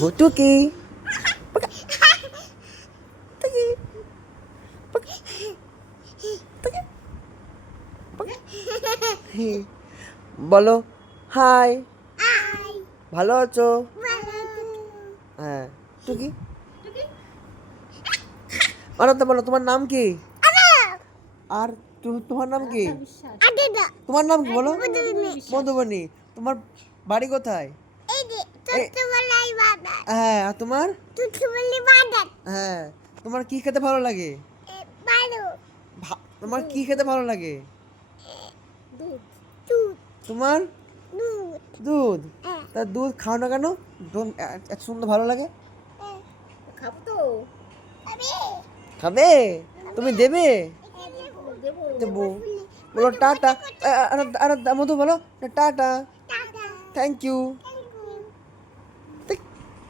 টুকি বলো হাই, ভালো আছো? হ্যাঁ টুকি আরাধ্যা বলো তোমার নাম কি? আর তোমার নাম কি? তোমার নাম কি বলো? মধুবনী। তোমার বাড়ি কোথায়? হ্যাঁ আর তোমার? হ্যাঁ তোমার কি খেতে ভালো লাগে? তোমার কি খেতে ভালো লাগে? তোমার দুধ। তা দুধ খাও না কেন? এত সুন্দর ভালো লাগে। খাবে? তুমি দেবে? দেবো। বলো টাটা। আরে মধু বলো টাটা, থ্যাংক ইউ।